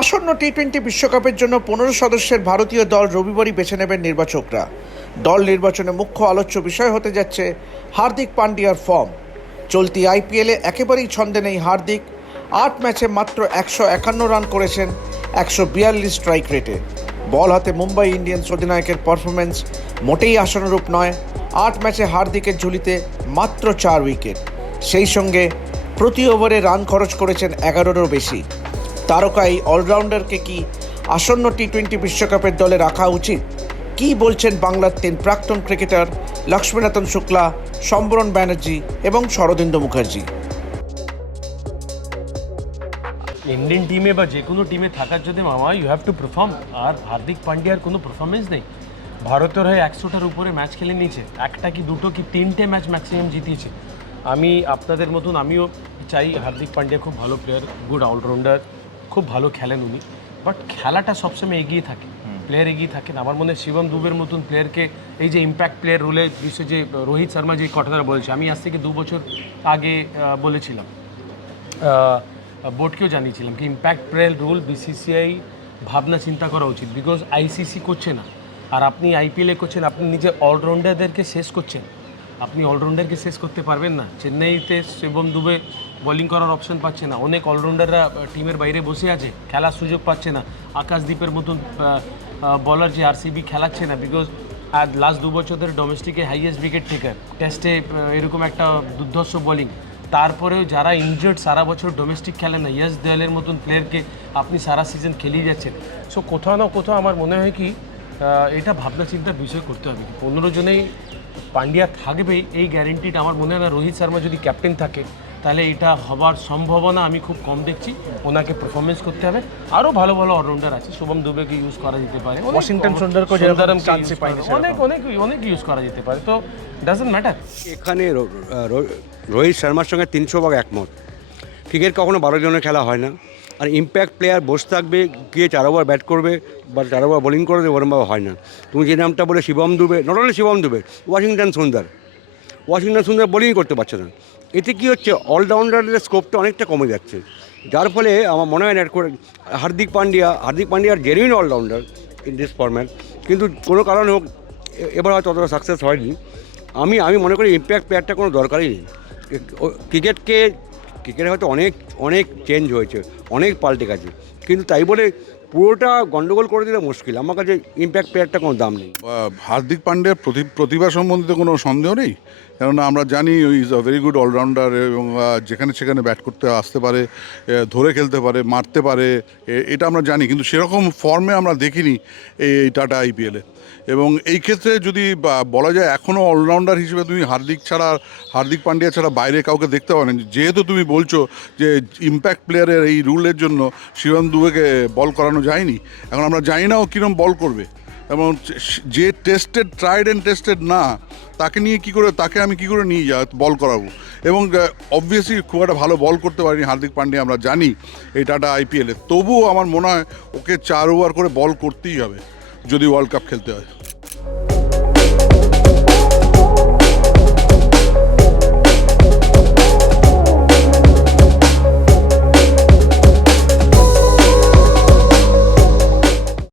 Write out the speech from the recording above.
আসন্ন T twenty বিশ্বকাপের জন্য পনেরো সদস্যের ভারতীয় দল রবিবারই বেছে নেবেন নির্বাচকরা। দল নির্বাচনে মুখ্য আলোচ্য বিষয় হতে যাচ্ছে হার্দিক পান্ডিয়ার ফর্ম। চলতি আইপিএলে একেবারেই ছন্দে নেই হার্দিক। আট ম্যাচে মাত্র একশো একান্ন রান করেছেন, একশো বিয়াল্লিশ স্ট্রাইক রেটে। বল হাতে মুম্বাই ইন্ডিয়ান্স অধিনায়কের পারফরমেন্স মোটেই আশানুরূপ নয়। আট ম্যাচে হার্দিকের ঝুলিতে মাত্র চার উইকেট। সেই সঙ্গে প্রতি ওভারে রান খরচ করেছেন এগারোরও বেশি। তারকা এই অলরাউন্ডারকে কি আসন্ন টি টোয়েন্টি বিশ্বকাপের দলে রাখা উচিত? কি বলছেন বাংলার তিন প্রাক্তন ক্রিকেটার লক্ষ্মীনাথন শুক্লা, সম্বরণ ব্যানার্জি এবং শরদিন্দু মুখার্জি? ইন্ডিয়ান টিমে বা যে কোনো টিমে থাকার যদি মামা ইউ হ্যাভ টু পারফর্ম আর হার্দিক পান্ডিয়ার কোনো পারফরমেন্স নেই। ভারতের হয়ে একশোটার উপরে ম্যাচ খেলে নিয়েছে। একটা কি দুটো কি তিনটে ম্যাচ ম্যাক্সিমাম জিতিয়েছে। আমি আপনাদের মতন, আমিও চাই হার্দিক পান্ডিয়া খুব ভালো প্লেয়ার গুড অলরাউন্ডার খুব ভালো খেলেন উনি। বাট খেলাটা সবসময় এগিয়ে থাকে। প্লেয়ার এগিয়ে থাকেন আমার মনে হয় শিবম দুবের মতন প্লেয়ারকে এই যে ইম্প্যাক্ট প্লেয়ার রোলে বিশ্বে যে রোহিত শর্মা যে কথাটা বলছে আমি আজ থেকে দু বছর আগে বলেছিলাম। বোর্ডকেও জানিয়েছিলাম কি ইম্প্যাক্ট প্লেয়ার রুল বিসিসিআই ভাবনা চিন্তা করা উচিত। বিকজ আইসিসি করছে না। আর আপনি আইপিএলে করছেন আপনি নিজে অলরাউন্ডারদেরকে শেষ করছেন। আপনি অলরাউন্ডারকে শেষ করতে পারবেন না। চেন্নাইতে শিবম দুবে বোলিং করার অপশন পাচ্ছে না। অনেক অলরাউন্ডাররা টিমের বাইরে বসে আছে, খেলার সুযোগ পাচ্ছে না। আকাশদ্বীপের মতন বলার যে আরসিবি খেলাচ্ছে না বিকজ আর লাস্ট দু ডোমেস্টিকে হাইয়েস্ট উইকেট টেকার টেস্টে এরকম একটা দুর্ধর্ষ বোলিং তারপরেও যারা ইনজার্ড সারা বছর ডোমেস্টিক খেলে না ইয়াস দেয়ালের মতন প্লেয়ারকে আপনি সারা সিজন খেলিয়ে যাচ্ছেন। সো কোথাও না কোথাও আমার মনে হয় কি এটা ভাবনা চিন্তার বিষয় করতে হবে। পনেরো জনেই পান্ডিয়া থাকবেই, এই গ্যারেন্টিটা আমার মনে হয় না, রোহিত শর্মা যদি ক্যাপ্টেন থাকে তাহলে এটা হবার সম্ভাবনা আমি খুব কম দেখছি। ওনাকে পারফরমেন্স করতে হবে। আরও ভালো ভালো অলরাউন্ডার আছে। শুভম দুবেকে ইউজ করা যেতে পারে। ওয়াশিংটন সুন্দরকে যেরকম অনেক অনেক অনেক ইউজ করা যেতে পারে। তো ডাজেন্ট ম্যাটার এখানে রোহিত শর্মার সঙ্গে তিনশো ভাগ একমত। ক্রিকেট কখনো বারো জনের খেলা হয় না। আর ইম্প্যাক্ট প্লেয়ার বসে থাকবে গিয়ে চার ওভার ব্যাট করবে বা চার ওভার বোলিং করবে ওরমভাবে হয় না। তুমি যে নামটা বলে Shivam Dube not only Shivam Dube Washington Sundar Washington Sundar bowling করতে পারছে না। এতে কী হচ্ছে অলরাউন্ডারের স্কোপটা অনেকটা কমে যাচ্ছে। যার ফলে আমার মনে হয় না Hardik Pandya, Hardik পান্ডিয়ার genuine allrounder in this format কিন্তু কোনো কারণে হোক এবার হয়তো অতটা সাকসেস হয়নি। আমি আমি মনে করি ইম্প্যাক্ট প্লেয়ারটা কোনো দরকারই নেই। ক্রিকেটকে, ক্রিকেটে হয়তো অনেক অনেক চেঞ্জ হয়েছে, অনেক পাল্টে গেছে। কিন্তু তাই বলে পুরোটা গন্ডগোল করে দিলে মুশকিল। আমার কাছে ইম্প্যাক্ট প্লেয়ারটা কোনো দাম নেই। হার্দিক পান্ডিয়ার প্রতি- প্রতিভা সম্বন্ধিত কোনো সন্দেহ নেই? কেননা আমরা জানি is a very good allrounder এবং যেখানে সেখানে ব্যাট করতে আসতে পারে ধরে খেলতে পারে, মারতে পারে এটা আমরা জানি। কিন্তু সেরকম ফর্মে আমরা দেখিনি এই টাটা আইপিএলে এবং এই ক্ষেত্রে যদি বলা যায় এখনও অলরাউন্ডার হিসেবে তুমি হার্দিক ছাড়া, হার্দিক পান্ডিয়া ছাড়া বাইরে কাউকে দেখতে পারেন যেহেতু তুমি বলছো যে ইম্প্যাক্ট প্লেয়ারের এই রুলের জন্য শিবম দুবেকে বল করানো যায়নি। এখন আমরা জানি না ও কীরকম বল করবে। এবং যে টেস্টেড ট্রাইড অ্যান্ড টেস্টেড না, তাকে নিয়ে কি করে, তাকে আমি কি করে নিয়ে যা বল করাবো? এবং অবভিয়াসলি খুব একটা ভালো বল করতে পারিনি হার্দিক পান্ডে, আমরা জানি এই টাটা আইপিএলে তবুও আমার মনে হয় ওকে চার ওভার করে বল করতেই হবে, যদি ওয়ার্ল্ড কাপ খেলতে হয়।